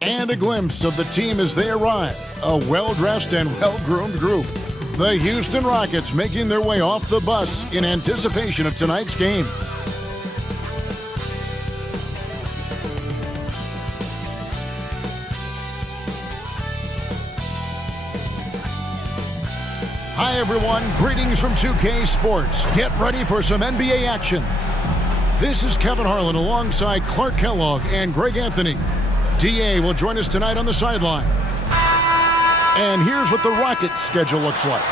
And a glimpse of the team as they arrive. A well-dressed and well-groomed group. The Houston Rockets making their way off the bus in anticipation of tonight's game. Hi everyone, greetings from 2K Sports. Get ready for some NBA action. This is Kevin Harlan alongside Clark Kellogg and Greg Anthony. DA will join us tonight on the sideline. And here's what the Rockets' schedule looks like.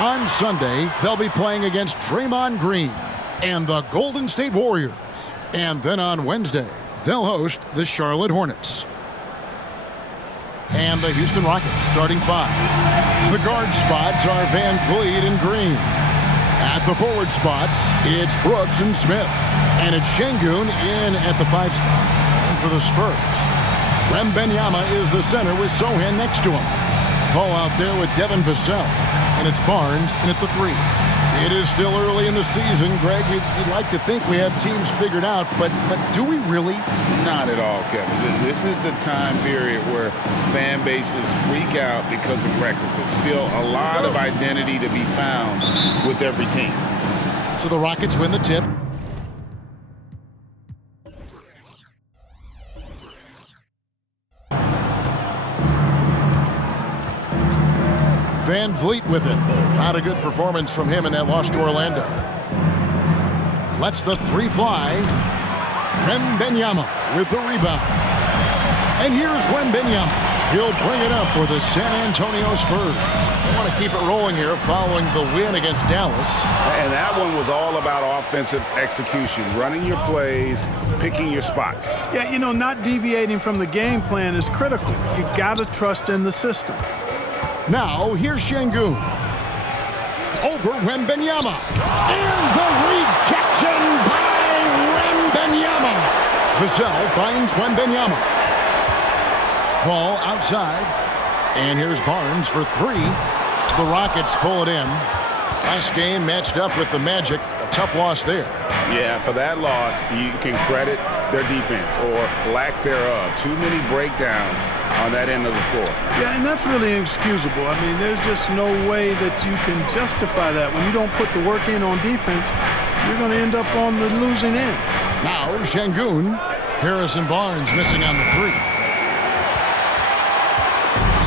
On Sunday, they'll be playing against Draymond Green and the Golden State Warriors. And then on Wednesday, they'll host the Charlotte Hornets. And the Houston Rockets starting five. The guard spots are Van Vliet and Green. At the forward spots, it's Brooks and Smith. And it's Şengün in at the 5 spot. And for the Spurs, Wembanyama is the center with Sochan next to him. Paul out there with Devin Vassell. And it's Barnes in at the 3. It is still early in the season. Greg, you'd like to think we have teams figured out, but do we really? Not at all, Kevin. This is the time period where fan bases freak out because of records. There's still a lot of identity to be found with every team. So the Rockets win the tip. Van Vliet with it. Not a good performance from him in that loss to Orlando. Lets the 3 fly. Wembanyama with the rebound. And here's Wembanyama. He'll bring it up for the San Antonio Spurs. They want to keep it rolling here following the win against Dallas. And that one was all about offensive execution, running your plays, picking your spots. Yeah, you know, not deviating from the game plan is critical. You got to trust in the system. Now, here's Şengün. Over Wembanyama. And the rejection by Wembanyama. Vassell finds Wembanyama. Ball outside. And here's Barnes for 3. The Rockets pull it in. Last game matched up with the Magic. A tough loss there. Yeah, for that loss, you can credit their defense or lack thereof. Too many breakdowns on that end of the floor. Yeah, and that's really inexcusable. I mean, there's just no way that you can justify that. When you don't put the work in on defense, you're going to end up on the losing end. Now, Şengün. Harrison Barnes missing on the 3.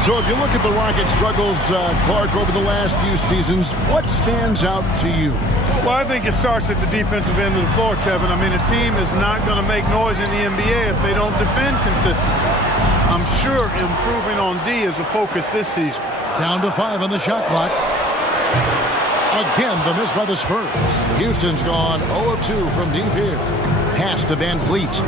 So if you look at the Rockets' struggles, Clark, over the last few seasons, what stands out to you? Well, I think it starts at the defensive end of the floor, Kevin. I mean, a team is not going to make noise in the NBA if they don't defend consistently. I'm sure improving on D is a focus this season. Down to 5 on the shot clock. Again, the miss by the Spurs. Houston's gone 0 of 2 from deep here. Pass to Van Vliet.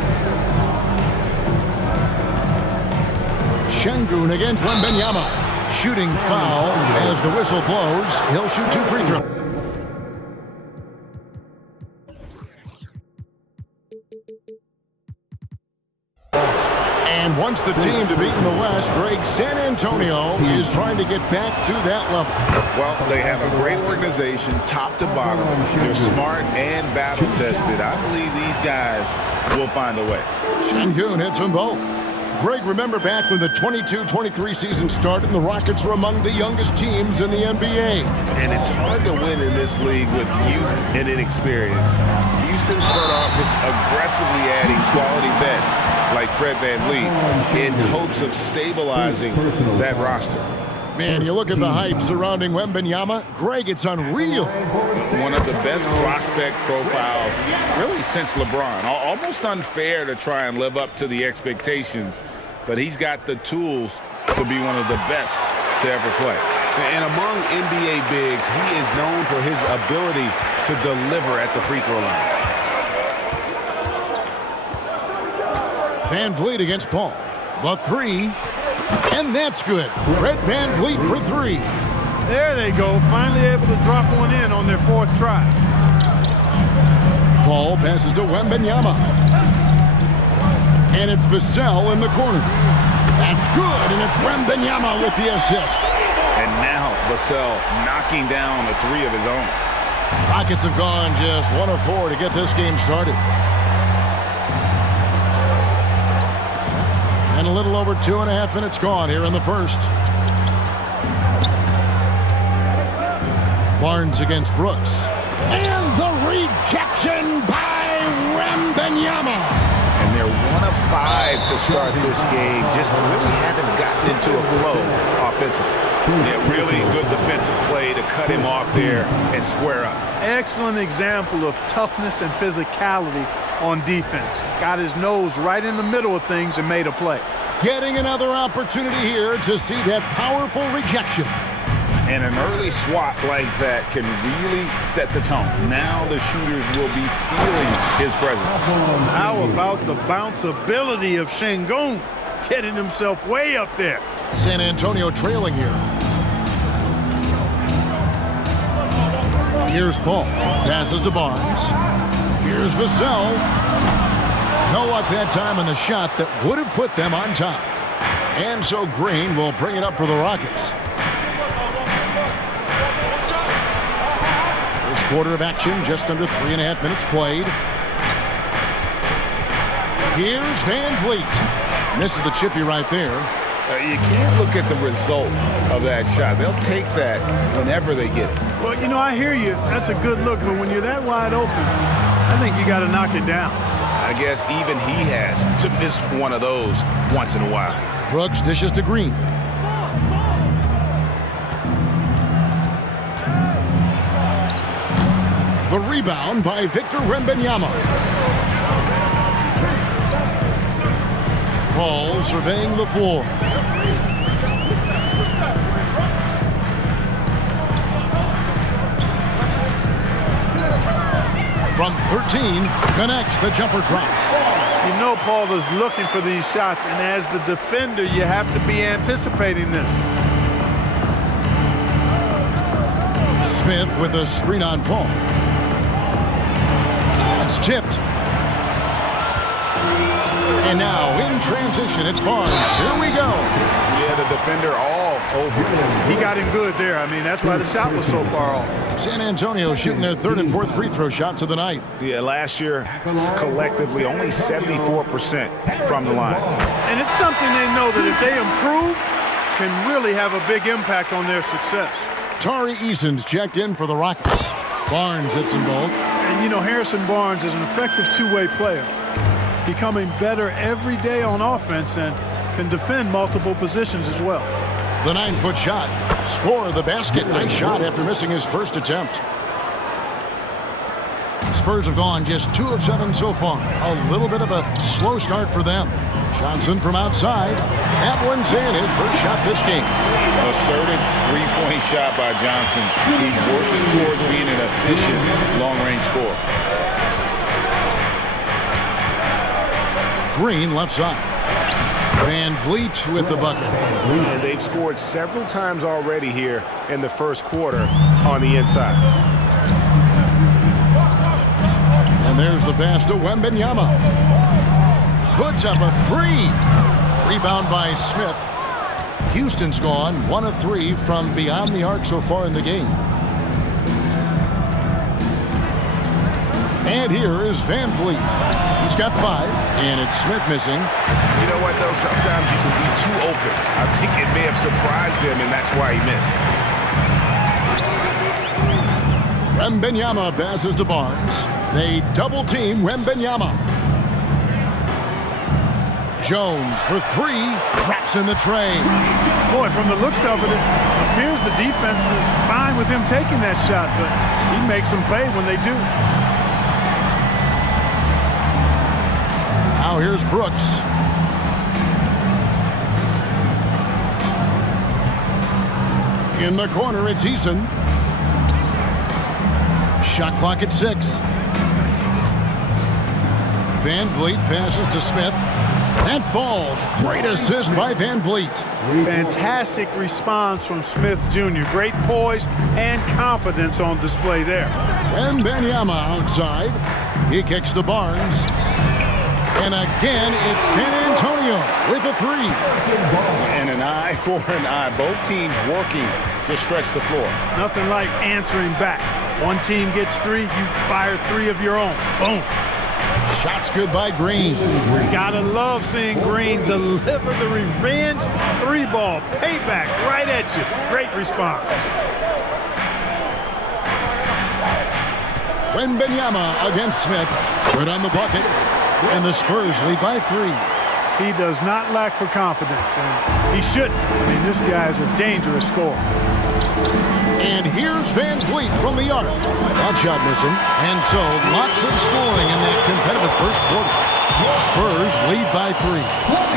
Şengün against Wembanyama. Shooting foul as the whistle blows. He'll shoot 2 free throws. And wants the team to beat in the West, Greg, San Antonio is trying to get back to that level. Well, they have a great organization, top to bottom. They're smart and battle-tested. I believe these guys will find a way. Şengün hits them both. Greg, remember back when the 22-23 season started and the Rockets were among the youngest teams in the NBA. And it's hard to win in this league with youth and inexperience. Houston's front office aggressively adding quality vets like Fred VanVleet in hopes of stabilizing that roster. Man, you look at the hype surrounding Wembanyama. Greg, it's unreal. One of the best prospect profiles really since LeBron. Almost unfair to try and live up to the expectations, but he's got the tools to be one of the best to ever play. And among NBA bigs, he is known for his ability to deliver at the free throw line. Van Vliet against Paul. The 3. And that's good. Fred VanVleet for 3. There they go. Finally able to drop one in on their 4th try. Paul passes to Wembanyama. And it's Vassell in the corner. That's good, and it's Wembanyama with the assist. And now Vassell knocking down a 3 of his own. Rockets have gone just 1 of 4 to get this game started. And a little over 2.5 minutes gone here in the first. Barnes against Brooks. And the rejection by Wembanyama. And they're 1 of 5 to start this game. Just really haven't gotten into a flow offensively. Yeah, really good defensive play to cut him off there and square up. Excellent example of toughness and physicality on defense. Got his nose right in the middle of things and made a play. Getting another opportunity here to see that powerful rejection. And an early swat like that can really set the tone. Now the shooters will be feeling his presence. How about the bounceability of Şengün, getting himself way up there. San Antonio trailing here. Here's Paul. Passes to Barnes. Here's Vassell. No luck that time on the shot that would have put them on top. And so Green will bring it up for the Rockets. First quarter of action, just under 3.5 minutes played. Here's Van Vliet. Misses the chippy right there. You can't look at the result of that shot. They'll take that whenever they get it. Well, you know, I hear you. That's a good look, but when you're that wide open, I think you got to knock it down. I guess even he has to miss one of those once in a while. Brooks dishes to Green. The rebound by Victor Wembanyama. Paul surveying the floor. From 13, connects, the jumper drops. You know Paul is looking for these shots, and as the defender, you have to be anticipating this. Smith with a screen on Paul. It's tipped. And now in transition, it's Barnes. Here we go. Yeah, the defender all over. He got him good there. I mean, that's why the shot was so far off. San Antonio shooting their 3rd and 4th free throw shots of the night. Yeah, last year, collectively, only 74% from the line. And it's something they know that if they improve, can really have a big impact on their success. Tari Eason's checked in for the Rockets. Barnes hits them both. And, you know, Harrison Barnes is an effective two-way player, becoming better every day on offense and can defend multiple positions as well. The 9-foot shot. Score the basket. Nice shot after missing his first attempt. Spurs have gone just 2 of 7 so far. A little bit of a slow start for them. Johnson from outside. That one's in, his first shot this game. Assertive three-point shot by Johnson. He's working towards being an efficient long-range scorer. Green left side. Van Vliet with the bucket. And they've scored several times already here in the first quarter on the inside. And there's the pass to Wembanyama. Puts up a 3. Rebound by Smith. Houston's gone 1 of 3 from beyond the arc so far in the game. And here is Van Vliet. He's got 5, and it's Smith missing. You know what, though? Sometimes you can be too open. I think it may have surprised him, and that's why he missed. Wembanyama passes to Barnes. They double-team Wembanyama. Jones for 3. Drops in the tray. Boy, from the looks of it, it appears the defense is fine with him taking that shot, but he makes them pay when they do. Now here's Brooks. In the corner, it's Eason. Shot clock at 6. Van Vliet passes to Smith. That falls. Great assist by Van Vliet. Fantastic response from Smith Jr. Great poise and confidence on display there. Wembanyama outside. He kicks to Barnes. And again, it's San Antonio with a 3. And an eye for an eye. Both teams working to stretch the floor. Nothing like answering back. One team gets 3, you fire 3 of your own. Boom. Shot's good by Green. Gotta love seeing Green deliver the revenge three-ball payback right at you. Great response. Wembanyama against Smith. Good on the bucket. And the Spurs lead by 3. He does not lack for confidence, and he shouldn't. I mean, this guy's a dangerous scorer. And here's Van Vliet from the arc. That shot missing. And so lots of scoring in that competitive first quarter. Spurs lead by 3.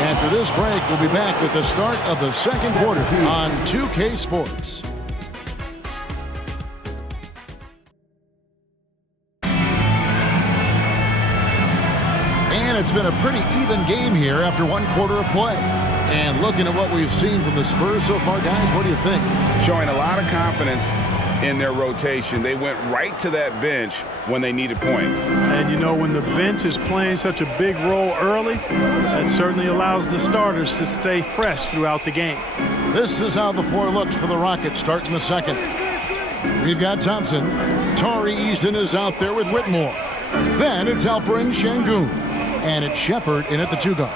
After this break, we'll be back with the start of the second quarter on 2K Sports. And it's been a pretty even game here after one quarter of play. And looking at what we've seen from the Spurs so far, guys, what do you think? Showing a lot of confidence in their rotation. They went right to that bench when they needed points. And you know, when the bench is playing such a big role early, that certainly allows the starters to stay fresh throughout the game. This is how the floor looks for the Rockets starting the second. We've got Thompson. Tari Easton is out there with Whitmore. Then it's Alperen Şengün. And it's Shepard in at the 2 guard.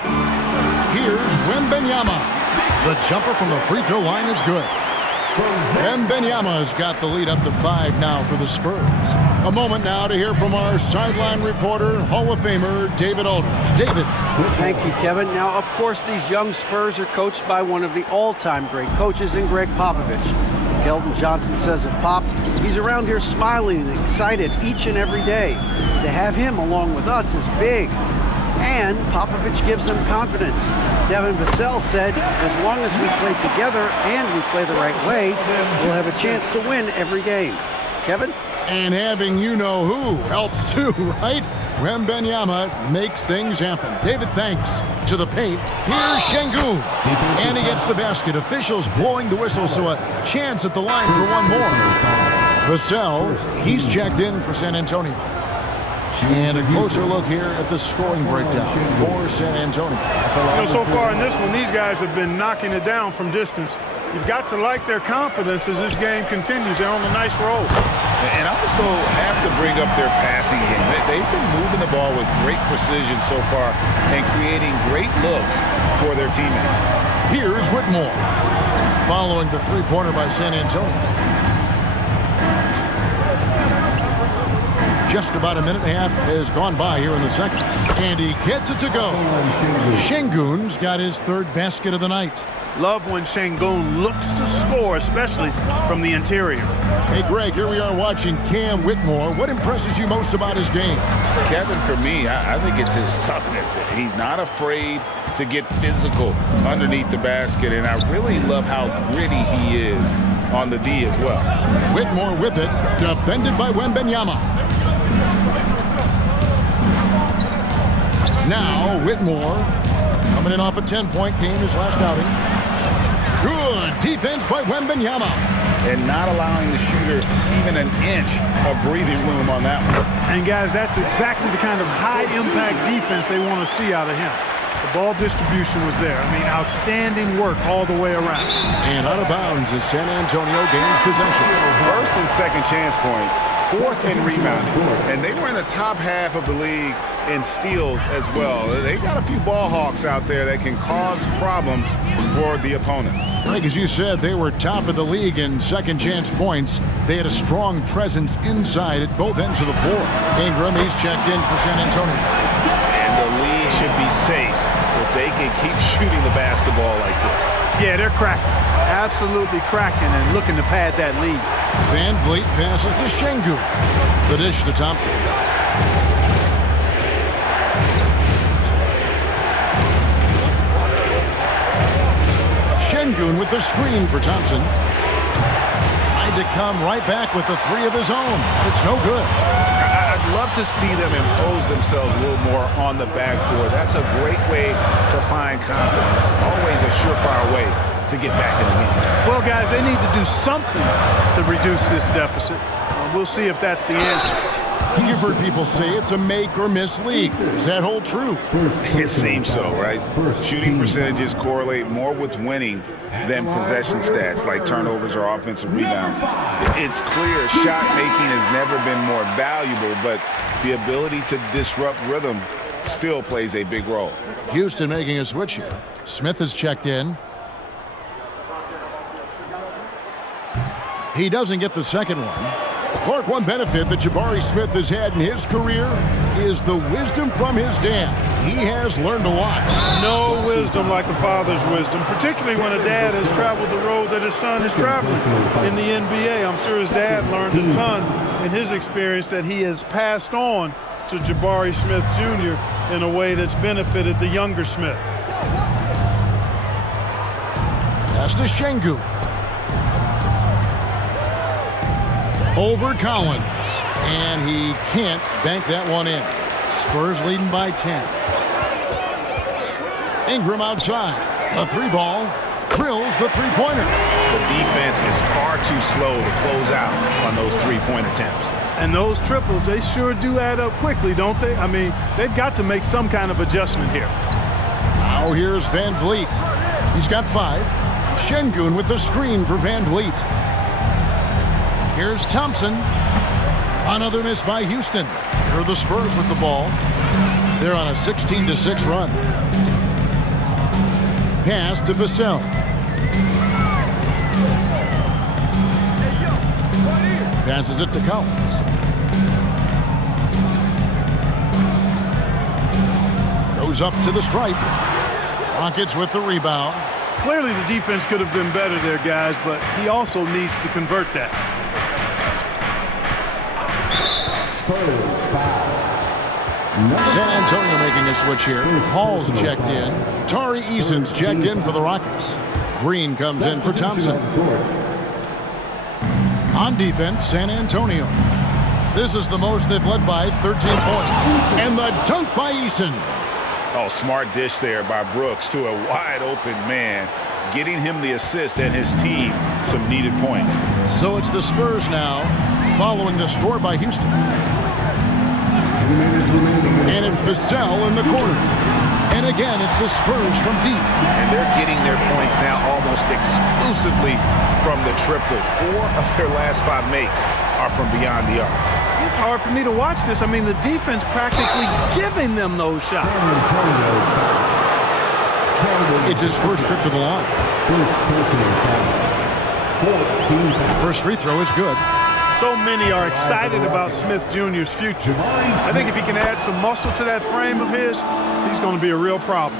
Here's Wembanyama. The jumper from the free throw line is good. Wembanyama's got the lead up to 5 now for the Spurs. A moment now to hear from our sideline reporter, Hall of Famer David Aldridge. David. Thank you, Kevin. Now, of course, these young Spurs are coached by one of the all-time great coaches in Greg Popovich. Keldon Johnson says of Pop, he's around here smiling and excited each and every day. To have him along with us is big. And Popovich gives them confidence. Devin Vassell said, as long as we play together and we play the right way, we'll have a chance to win every game. Kevin? And having you-know-who helps too, right? Wembanyama makes things happen. David, thanks. To the paint, here's Şengün. And he gets the basket. Officials blowing the whistle, so a chance at the line for one more. Vassell, he's checked in for San Antonio. And a closer look here at the scoring breakdown for San Antonio. You know, so far in this one, these guys have been knocking it down from distance. You've got to like their confidence as this game continues. They're on a nice roll. And also have to bring up their passing game. They've been moving the ball with great precision so far and creating great looks for their teammates. Here's Whitmore, following the three-pointer by San Antonio. Just about a minute and a half has gone by here in the second. And he gets it to go. Şengün's got his 3rd basket of the night. Love when Şengün looks to score, especially from the interior. Hey, Greg, here we are watching Cam Whitmore. What impresses you most about his game? Kevin, for me, I think it's his toughness. He's not afraid to get physical underneath the basket, and I really love how gritty he is on the D as well. Whitmore with it, defended by Wembanyama. Now, Whitmore, coming in off a 10-point game his last outing. Good defense by Wembanyama. And not allowing the shooter even an inch of breathing room on that one. And, guys, that's exactly the kind of high-impact defense they want to see out of him. The ball distribution was there. I mean, outstanding work all the way around. And out of bounds as San Antonio gains possession. First and second chance points, 4th in rebounding. And they were in the top half of the league in steals as well. They got a few ball hawks out there that can cause problems for the opponent. Greg, as you said, they were top of the league in second chance points. They had a strong presence inside at both ends of the floor. Ingram, he's checked in for San Antonio. And the lead should be safe if they can keep shooting the basketball like this. Yeah, they're cracking. Absolutely cracking and looking to pad that lead. Van Vliet passes to Şengün. The dish to Thompson. Şengün with the screen for Thompson. Tried to come right back with the 3 of his own. It's no good. I'd love to see them impose themselves a little more on the backboard. That's a great way to find confidence. Always a surefire way to get back in the game. Well, guys, they need to do something to reduce this deficit. We'll see if that's the answer. You've heard people say it's a make or miss league. Does that hold true? It seems so, right? Shooting percentages correlate more with winning than possession stats like turnovers or offensive rebounds. It's clear shot making has never been more valuable, but the ability to disrupt rhythm still plays a big role. Houston making a switch here. Smith has checked in. He doesn't get the second one. Clark, one benefit that Jabari Smith has had in his career is the wisdom from his dad. He has learned a lot. No wisdom like a father's wisdom, particularly when a dad has traveled the road that his son is traveling in the NBA. I'm sure his dad learned a ton in his experience that he has passed on to Jabari Smith Jr. in a way that's benefited the younger Smith. Pass to Şengün. Over Collins, and he can't bank that one in. Spurs leading by 10. Ingram outside. A three ball. Drills the three-pointer. The defense is far too slow to close out on those three-point attempts. And those triples, they sure do add up quickly, don't they? I mean, they've got to make some kind of adjustment here. Now here's Van Vliet. He's got 5. Şengün with the screen for Van Vliet. Here's Thompson. Another miss by Houston. Here are the Spurs with the ball. They're on a 16-6 run. Pass to Vassell. Passes it to Collins. Goes up to the stripe. Rockets with the rebound. Clearly the defense could have been better there, guys, but he also needs to convert that. San Antonio making a switch here. Hall's checked in. Tari Eason's checked in for the Rockets. Green comes in for Thompson. On defense, San Antonio. This is the most they've led by 13 points. And the dunk by Eason. Oh, smart dish there by Brooks to a wide open man, getting him the assist and his team some needed points. So it's the Spurs now, following the score by Houston. And it's Vassell in the corner. And again, it's the Spurs from deep. And they're getting their points now almost exclusively from the triple. 4 of their last 5 makes are from beyond the arc. It's hard for me to watch this. I mean, the defense practically giving them those shots. It's his first trip to the line. First free throw is good. So many are excited about Smith Jr.'s future. I think if he can add some muscle to that frame of his, he's going to be a real problem.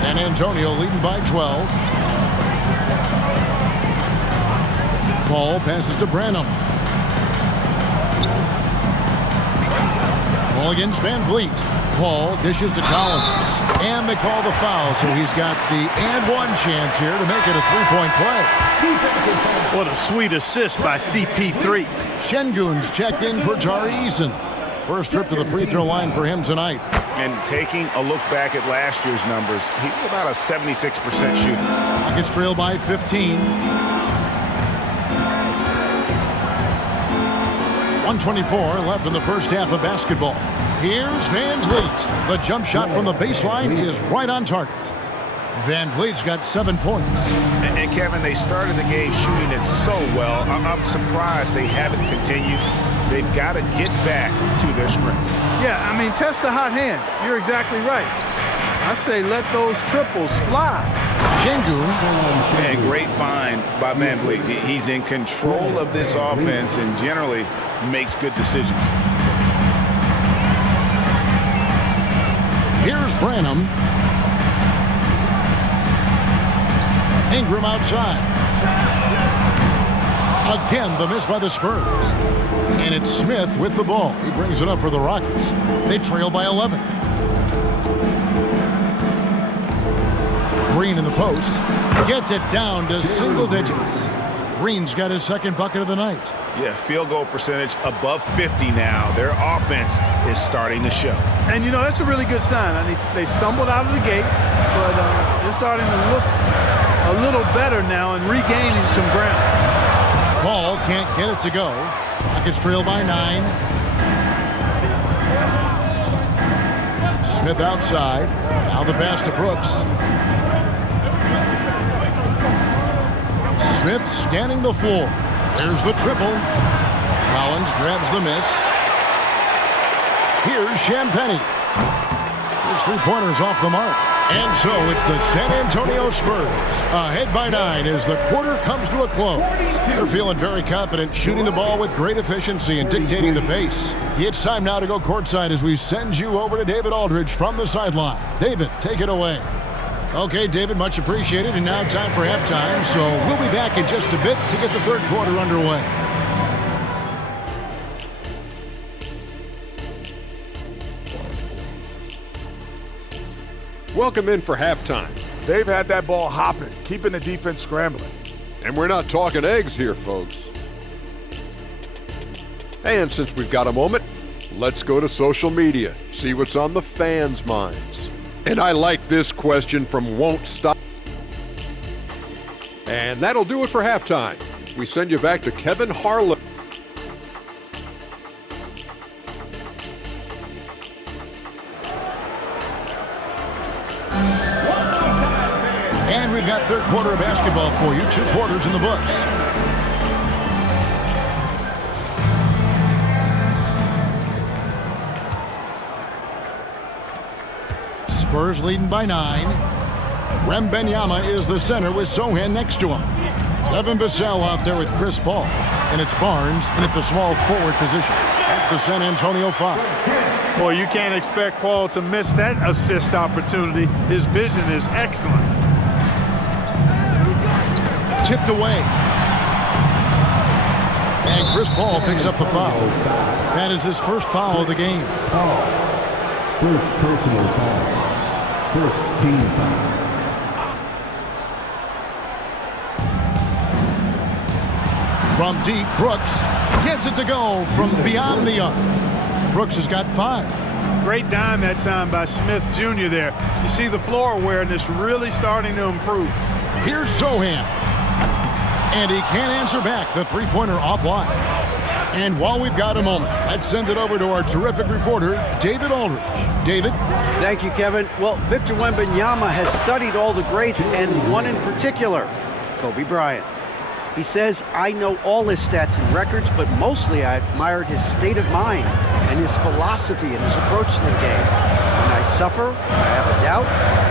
San Antonio leading by 12. Paul passes to Branham. Ball against Van Vliet. Paul dishes to Collins. And they call the foul, so he's got the and one chance here to make it a three-point play. What a sweet assist by CP3. Şengün's checked in for Tari Eason. First trip to the free throw line for him tonight. And taking a look back at last year's numbers, he's about a 76% shooter. Rockets trail by 15. 1:24 left in the first half of basketball. Here's Van Vliet. The jump shot from the baseline is right on target. Van Vliet's got 7 points. And Kevin, they started the game shooting it so well. I'm surprised they haven't continued. They've got to get back to their strength. Yeah, I mean, test the hot hand. You're exactly right. I say let those triples fly. Şengün. And great find by Van Vliet. He's in control of this offense and generally makes good decisions. Here's Branham. Ingram outside. Again, the miss by the Spurs. And it's Smith with the ball. He brings it up for the Rockets. They trail by 11. Green in the post. Gets it down to single digits. Green's got his second bucket of the night. Yeah, field goal percentage above 50 now. Their offense is starting to show. And, you know, that's a really good sign. I mean, they stumbled out of the gate, but they're starting to look a little better now and regaining some ground. Paul can't get it to go. Rockets trail by 9. Smith outside. Now the pass to Brooks. Smith scanning the floor. There's the triple. Collins grabs the miss. Here's Champagnie. His three-pointers off the mark. And so it's the San Antonio Spurs ahead by 9 as the quarter comes to a close. They're feeling very confident, shooting the ball with great efficiency and dictating the pace. It's time now to go courtside as we send you over to David Aldridge from the sideline. David, take it away. Okay, David, much appreciated. And now time for halftime, so we'll be back in just a bit to get the third quarter underway. Welcome in for halftime. They've had that ball hopping, keeping the defense scrambling. And we're not talking eggs here, folks. And since we've got a moment, let's go to social media, see what's on the fans' minds. And I like this question from Won't Stop. And that'll do it for halftime. We send you back to Kevin Harlan. And we've got third quarter of basketball for you. 2 quarters in the books. Spurs leading by 9. Wembanyama is the center with Sohan next to him. Devin Vassell out there with Chris Paul. And it's Barnes in at the small forward position. That's the San Antonio 5. Boy, you can't expect Paul to miss that assist opportunity. His vision is excellent. Tipped away. And Chris Paul picks up the foul. That is his first foul of the game. First personal foul. First team foul. From deep, Brooks gets it to go from beyond the arc. Brooks has got 5. Great dime that time by Smith Jr. there. You see the floor awareness really starting to improve. Here's Sohan. And he can't answer back. The three-pointer offline. And while we've got a moment, let's send it over to our terrific reporter, David Aldridge. David? Thank you, Kevin. Well, Victor Wembanyama has studied all the greats and one in particular, Kobe Bryant. He says, I know all his stats and records, but mostly I admired his state of mind and his philosophy and his approach to the game. When I suffer, I have a doubt,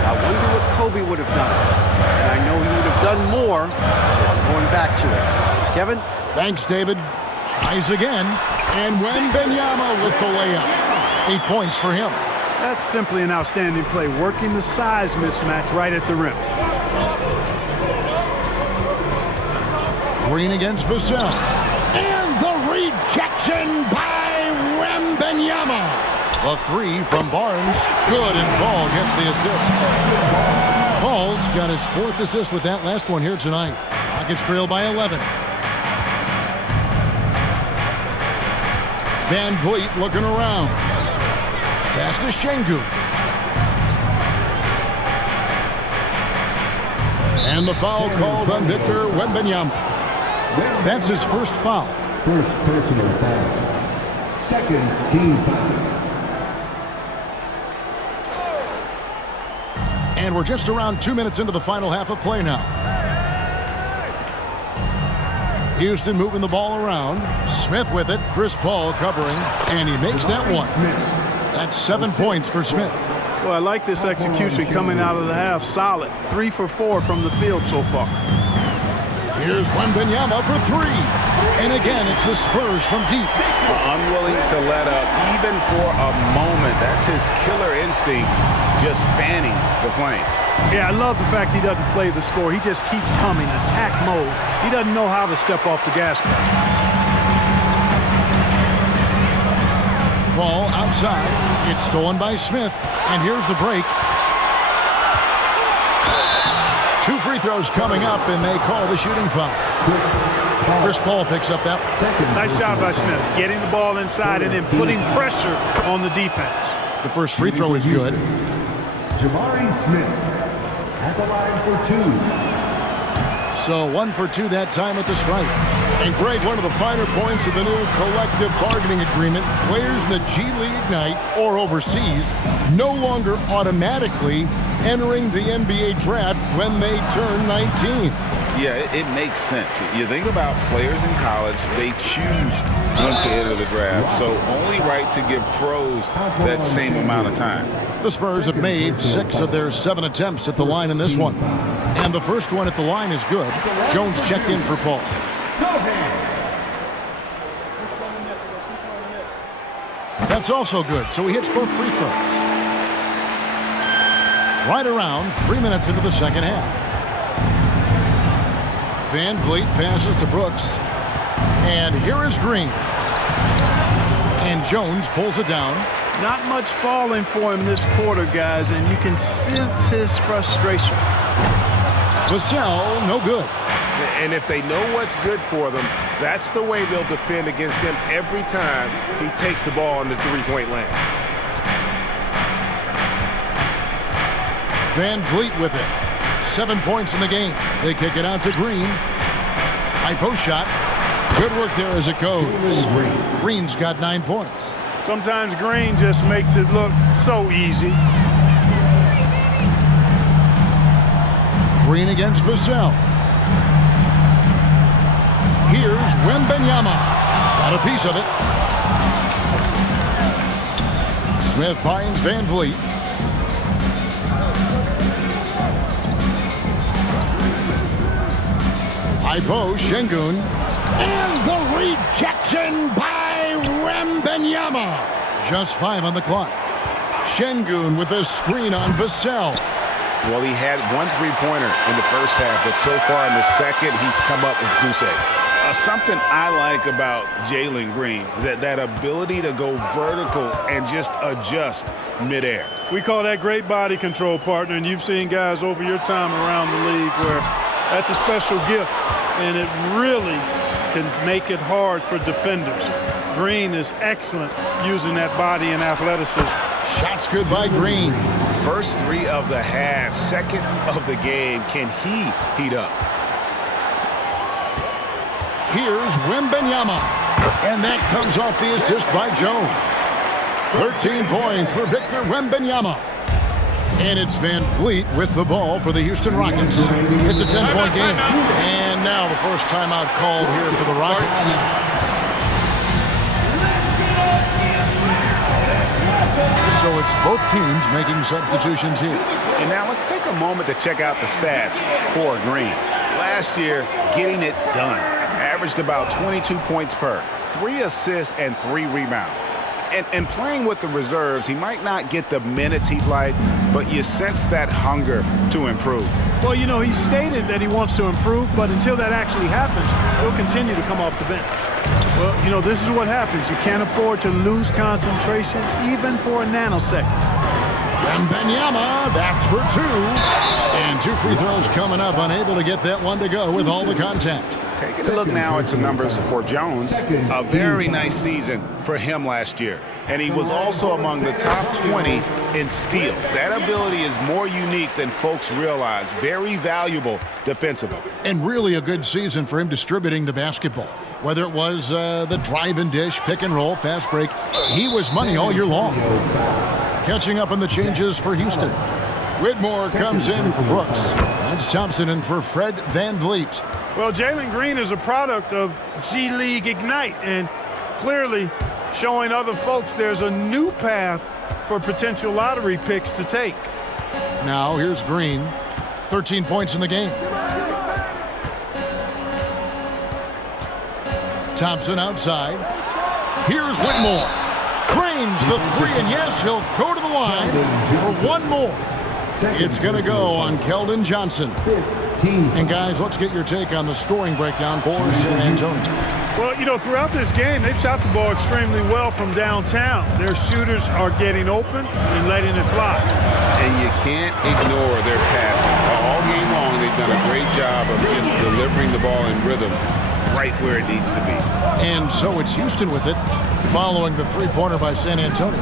I wonder what Kobe would have done. And I know he would have done more, so I'm going back to it. Kevin? Thanks, David. Tries again. And Wembanyama with the layup. 8 points for him. That's simply an outstanding play, working the size mismatch right at the rim. Green against Vassell. And the rejection by Wembanyama. The 3 from Barnes. Good, and Paul gets the assist. Paul's got his 4th assist with that last one here tonight. Rockets trail by 11. Van Vliet looking around. Pass to Şengün. And the foul called on Victor Wembanyama. That's his first foul. First personal foul. Second team foul. And we're just around 2 minutes into the final half of play now. Houston moving the ball around. Smith with it. Chris Paul covering. And he makes that one. That's 7 points for Smith. Well, I like this execution coming out of the half. Solid. 3 for 4 from the field so far. Here's Wembanyama for 3. And again, it's the Spurs from deep. Unwilling to let up even for a moment. That's his killer instinct, just fanning the flame. Yeah, I love the fact he doesn't play the score. He just keeps coming, attack mode. He doesn't know how to step off the gas pedal. Ball outside. It's stolen by Smith. And here's the break. 2 free throws coming up, and they call the shooting foul. Chris Paul picks up that. Nice job by Smith, getting the ball inside and then putting pressure on the defense. The first free throw is good. Jabari Smith at the line for 2. So 1 for 2 that time at the stripe. And Greg, one of the finer points of the new collective bargaining agreement, players in the G League Ignite or overseas no longer automatically entering the NBA draft when they turn 19. Yeah, it makes sense. You think about players in college, they choose when to enter the draft, so only right to give pros that same amount of time. The Spurs have made 6 of their 7 attempts at the line in this one. And the first one at the line is good. Jones checked in for Paul. That's also good, so he hits both free throws. Right around 3 minutes into the second half. Van Vliet passes to Brooks. And here is Green. And Jones pulls it down. Not much falling for him this quarter, guys, and you can sense his frustration. Vassell, no good. And if they know what's good for them, that's the way they'll defend against him every time he takes the ball in the three-point land. Van Vliet with it. 7 points in the game. They kick it out to Green. High post shot. Good work there as it goes. Green's got 9 points. Sometimes Green just makes it look so easy. Green against Vassell. Here's Wembanyama. Got a piece of it. Smith finds Van Vliet. High post, Şengün. And the rejection by Wembanyama. Just 5 on the clock. Şengün with a screen on Vassell. Well, he had 1 3-pointer in the first half, but so far in the second, he's come up with goose eggs. Something I like about Jalen Green, that ability to go vertical and just adjust midair. We call that great body control, partner, and you've seen guys over your time around the league where that's a special gift, and it really can make it hard for defenders. Green is excellent using that body and athleticism. Shots good by Green. First 3 of the half, second of the game. Can he heat up? Here's Wembanyama. And that comes off the assist by Jones. 13 points for Victor Wembanyama. And it's Van Vliet with the ball for the Houston Rockets. It's a 10-point game. And now the first timeout called here for the Rockets. So it's both teams making substitutions here. And now let's take a moment to check out the stats for Green. Last year, getting it done. Averaged about 22 points per, 3 assists and 3 rebounds. And playing with the reserves, he might not get the minutes he'd like, but you sense that hunger to improve. Well, you know, he stated that he wants to improve, but until that actually happens, he'll continue to come off the bench. Well, you know, this is what happens. You can't afford to lose concentration even for a nanosecond. Wembanyama, that's for 2. And 2 free throws coming up, unable to get that one to go with all the contact. Taking a look now at some numbers for Jones. A very nice season for him last year. And he was also among the top 20 in steals. That ability is more unique than folks realize. Very valuable defensively. And really a good season for him distributing the basketball. Whether it was the drive and dish, pick and roll, fast break, he was money all year long. Catching up on the changes for Houston. Whitmore comes in for Brooks. That's Thompson in for Fred Van Vliet. Well, Jalen Green is a product of G League Ignite and clearly showing other folks there's a new path for potential lottery picks to take. Now here's Green. 13 points in the game. Thompson outside. Here's Whitmore. Cranes the 3, and yes, he'll go to the line for 1 more. It's going to go on Keldon Johnson. And guys, let's get your take on the scoring breakdown for San Antonio. Well, you know, throughout this game, they've shot the ball extremely well from downtown. Their shooters are getting open and letting it fly. And you can't ignore their passing. All game long, they've done a great job of just delivering the ball in rhythm right where it needs to be. And so it's Houston with it, following the 3-pointer by San Antonio.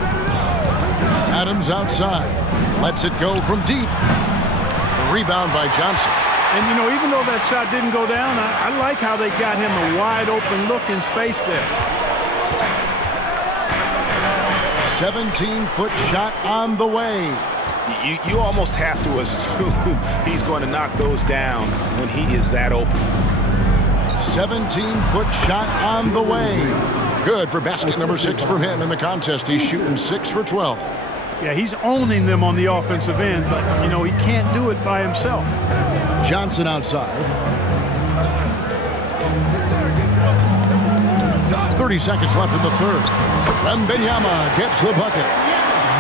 Adams outside. Lets it go from deep. The rebound by Johnson. And, you know, even though that shot didn't go down, I like how they got him a wide open look in space there. 17-foot shot on the way. You almost have to assume he's going to knock those down when he is that open. 17-foot shot on the way. Good for basket number 6 from him in the contest. He's shooting 6 for 12. Yeah, he's owning them on the offensive end, but, you know, he can't do it by himself. Johnson outside. 30 seconds left in the third. Wembanyama gets the bucket.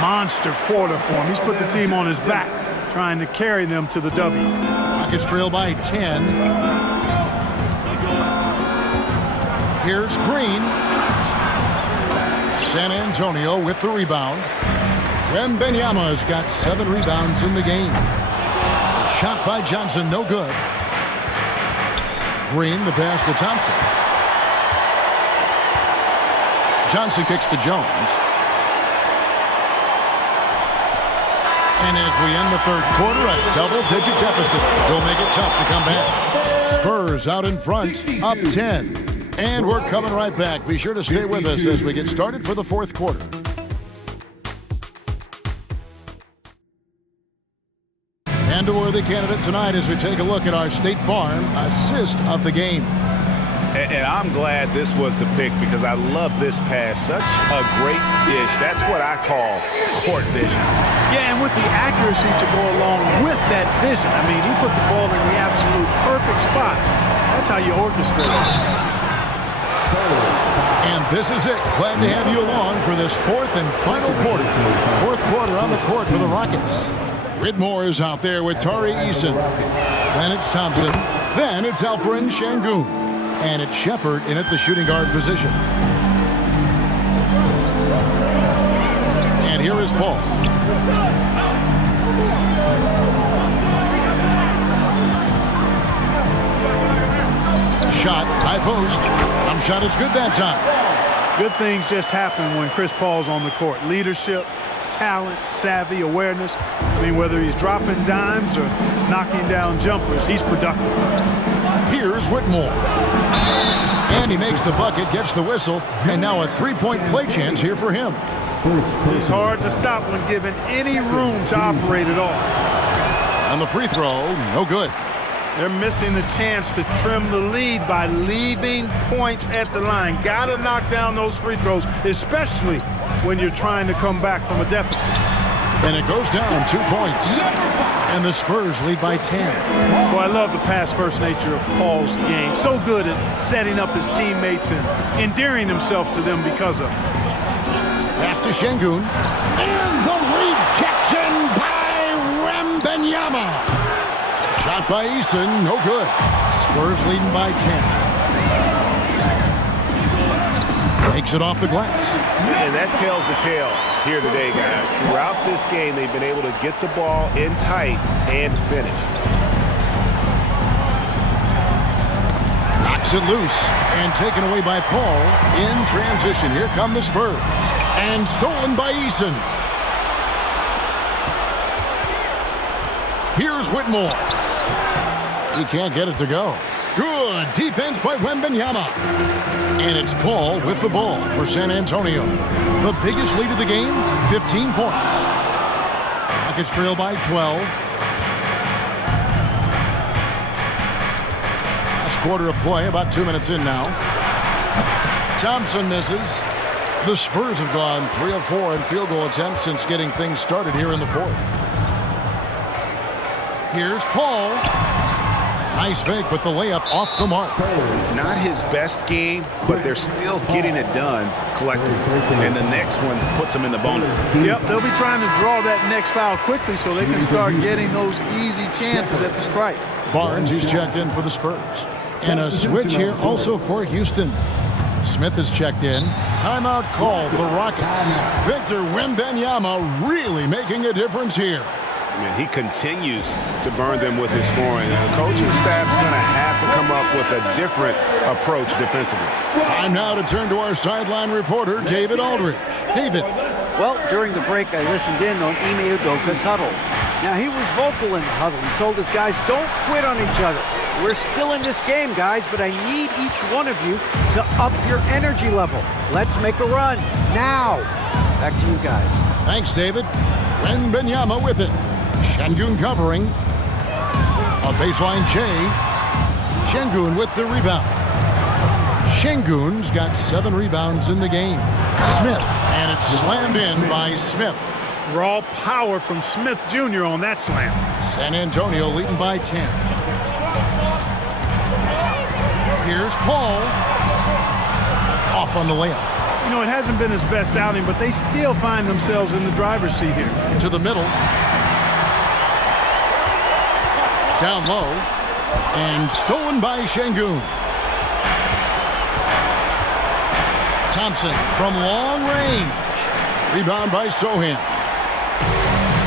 Monster quarter for him. He's put the team on his back, trying to carry them to the W. Rockets trail by 10. Here's Green. San Antonio with the rebound. Wembanyama's got 7 rebounds in the game. A shot by Johnson, no good. Green, the pass to Thompson. Johnson kicks to Jones. And as we end the third quarter, a double-digit deficit will make it tough to come back. Spurs out in front, up 10. And we're coming right back. Be sure to stay with us as we get started for the fourth quarter. And a worthy candidate tonight as we take a look at our State Farm assist of the game. And I'm glad this was the pick because I love this pass. Such a great dish. That's what I call court vision. Yeah, and with the accuracy to go along with that vision. I mean, he put the ball in the absolute perfect spot. That's how you orchestrate it. And this is it. Glad to have you along for this fourth and final quarter. Fourth quarter on the court for the Rockets. Whitmore is out there with Tari Eason. Then it's Thompson. Then it's Alperen Şengün. And it's Shepard in at the shooting guard position. And here is Paul. Shot, high post. Shot is good that time. Good things just happen when Chris Paul's on the court. Leadership, talent, savvy, awareness. I mean, whether he's dropping dimes or knocking down jumpers, he's productive. Here's Whitmore. And he makes the bucket, gets the whistle, and now a three-point play chance here for him. He's hard to stop when given any room to operate at all. And the free throw, no good. They're missing the chance to trim the lead by leaving points at the line. Got to knock down those free throws, especially when you're trying to come back from a deficit. And it goes down 2 points. And the Spurs lead by 10. Boy, I love the pass-first nature of Paul's game. So good at setting up his teammates and endearing himself to them because of it. Pass to Şengün. And the rejection by Wembanyama. Shot by Eason, no good. Spurs leading by 10. Takes it off the glass. And that tells the tale here today, guys. Throughout this game, they've been able to get the ball in tight and finish. Knocks it loose and taken away by Paul in transition. Here come the Spurs. And stolen by Eason. Here's Whitmore. He can't get it to go. Good defense by Wembanyama. And it's Paul with the ball for San Antonio. The biggest lead of the game, 15 points. Rockets trail by 12. Last quarter of play, about 2 minutes in now. Thompson misses. The Spurs have gone 3 of 4 in field goal attempts since getting things started here in the fourth. Here's Paul. Nice fake, but the layup off the mark. Not his best game, but they're still getting it done collectively. And the next one puts them in the bonus. Yep, they'll be trying to draw that next foul quickly so they can start getting those easy chances at the stripe. Barnes, he's checked in for the Spurs. And a switch here also for Houston. Smith is checked in. Timeout called the Rockets. Victor Wembanyama really making a difference here. I mean, he continues to burn them with his scoring. And the coaching staff's going to have to come up with a different approach defensively. Time now to turn to our sideline reporter, David Aldridge. David. Well, during the break, I listened in on Ime Udoka's huddle. Now, he was vocal in the huddle. He told his guys, don't quit on each other. We're still in this game, guys, but I need each one of you to up your energy level. Let's make a run now. Back to you guys. Thanks, David. Wembanyama with it. Şengün covering. A baseline J. Şengün with the rebound. Şengün's got 7 rebounds in the game. Smith, and it's slammed in by Smith. Raw power from Smith Jr. on that slam. San Antonio leading by 10. Here's Paul. Off on the layup. You know, it hasn't been his best outing, but they still find themselves in the driver's seat here. To the middle. Down low. And stolen by Şengün. Thompson from long range. Rebound by Sohan.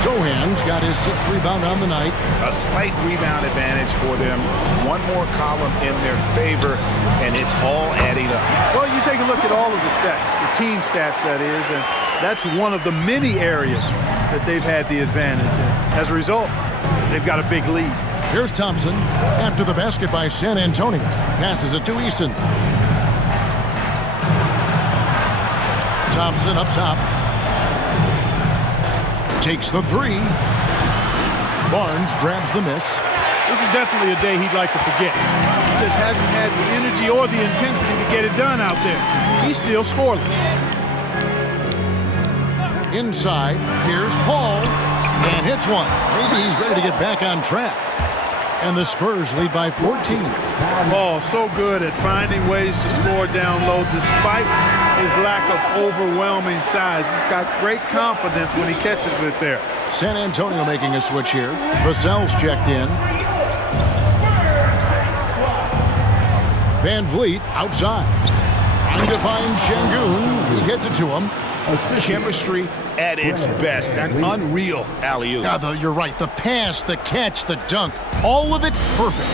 Sohan's got his 6th rebound on the night. A slight rebound advantage for them. One more column in their favor, and it's all adding up. Well, you take a look at all of the stats, the team stats, that is, and that's one of the many areas that they've had the advantage. And as a result, they've got a big lead. Here's Thompson after the basket by San Antonio. Passes it to Easton. Thompson up top. Takes the 3. Barnes grabs the miss. This is definitely a day he'd like to forget. He just hasn't had the energy or the intensity to get it done out there. He's still scoreless. Inside, here's Paul, and hits one. Maybe he's ready to get back on track. And the Spurs lead by 14. Paul so good at finding ways to score down low despite his lack of overwhelming size. He's got great confidence when he catches it there. San Antonio making a switch here. Vassell's checked in. Van Vliet outside. Trying to find Şengün. He gets it to him. Chemistry at its best. An unreal alley-oop. Yeah, you're right. The pass, the catch, the dunk, all of it perfect.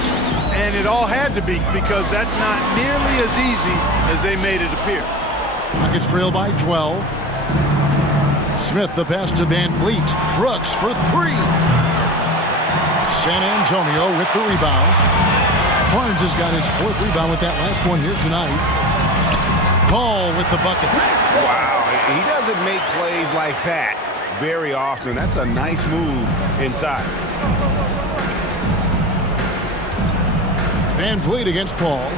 And it all had to be, because that's not nearly as easy as they made it appear. Rockets trail by 12. Smith the pass to Van Vliet. Brooks for 3. San Antonio with the rebound. Barnes has got his 4th rebound with that last one here tonight. Paul with the bucket. Wow, he doesn't make plays like that very often. That's a nice move inside. Van Vliet against Paul.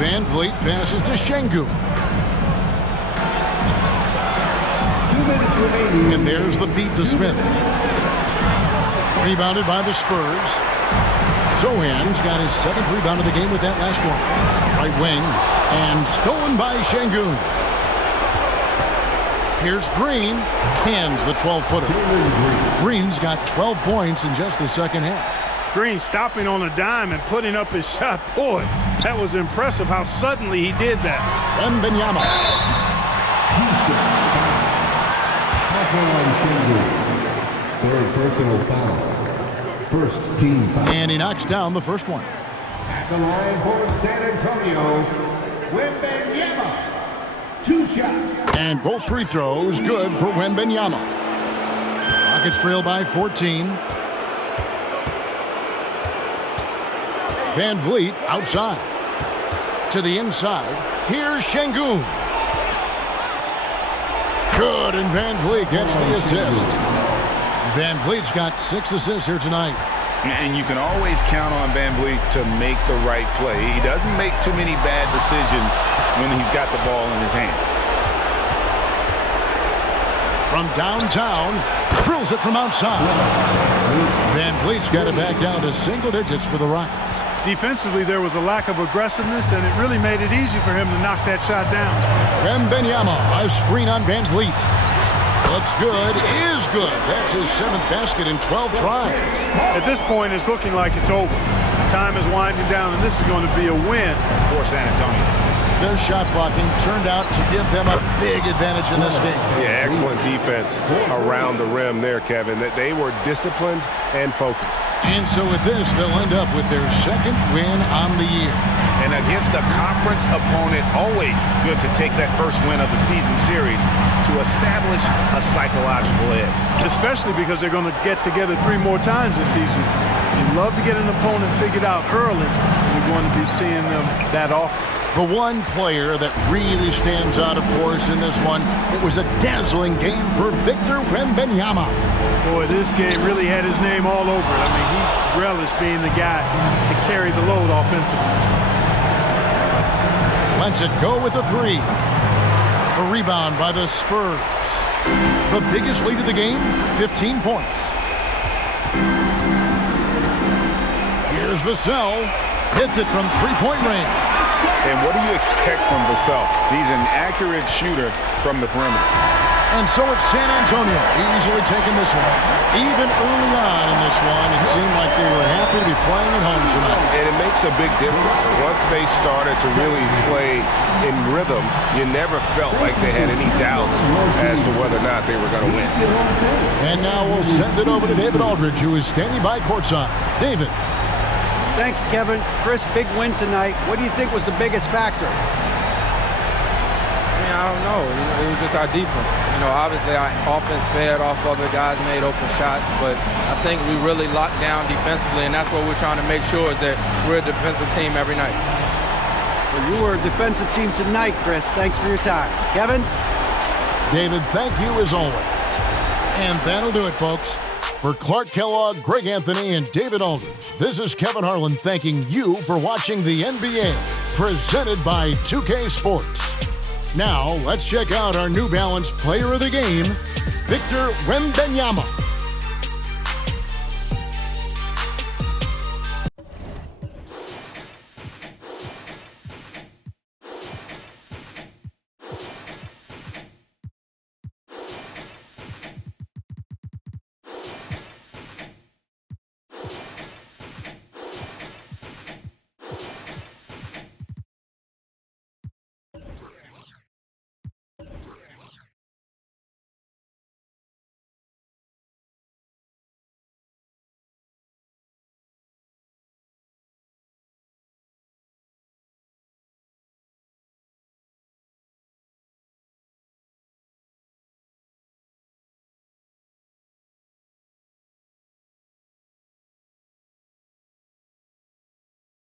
Van Vliet passes to Şengün. And there's the feed to Smith. Rebounded by the Spurs. Sohan's got his 7th rebound of the game with that last one. Right wing. And stolen by Şengün. Here's Green. Cans the 12-footer. Green's got 12 points in just the second half. Green stopping on a dime and putting up his shot. Boy, that was impressive how suddenly he did that. Wembanyama. Third personal foul. First team foul. And he knocks down the first one. At the line for San Antonio, Wembanyama. 2 shots. And both free throws good for Wembanyama. Rockets trail by 14. Van Vliet outside. To the inside. Here's Şengün. Good, and Van Vliet gets the assist. Van Vliet's got 6 assists here tonight. And you can always count on Van Vliet to make the right play. He doesn't make too many bad decisions when he's got the ball in his hands. From downtown, drills it from outside. Van Vliet's got it back down to single digits for the Rockets. Defensively, there was a lack of aggressiveness, and it really made it easy for him to knock that shot down. Wembanyama, a screen on Van Vliet. Looks good, is good. That's his 7th basket in 12 tries. At this point, it's looking like it's over. Time is winding down, and this is going to be a win For San Antonio. Their shot blocking turned out to give them a big advantage in this game. Yeah, excellent defense around the rim there, Kevin. That they were disciplined and focused. And so with this, they'll end up with their second win on the year. And against a conference opponent, always good to take that first win of the season series to establish a psychological edge. Especially because they're going to get together 3 more times this season. You love to get an opponent figured out early, and you're going to be seeing them that often. The one player that really stands out, of course, in this one, it was a dazzling game for Victor Wembanyama. Boy, this game really had his name all over it. I mean, he relished being the guy to carry the load offensively. Lets it go with a 3. A rebound by the Spurs. The biggest lead of the game, 15 points. Here's Vassell. Hits it from 3-point range. And what do you expect from Vassell? He's an accurate shooter from the perimeter. And so it's San Antonio easily taking this one. Even early on in this one, it seemed like they were happy to be playing at home tonight. And it makes a big difference. Once they started to really play in rhythm, you never felt like they had any doubts as to whether or not they were going to win. And now we'll send it over to David Aldridge, who is standing by courtside. David. Thank you, Kevin. Chris, big win tonight. What do you think was the biggest factor? I don't know. It was just our defense. Obviously our offense fed off other guys, made open shots, but I think we really locked down defensively, and that's what we're trying to make sure is that we're a defensive team every night. Well, you were a defensive team tonight, Chris. Thanks for your time. Kevin? David, thank you as always. And that'll do it, folks. For Clark Kellogg, Greg Anthony, and David Aldridge, this is Kevin Harlan thanking you for watching the NBA, presented by 2K Sports. Now, let's check out our New Balance player of the game, Victor Wembanyama.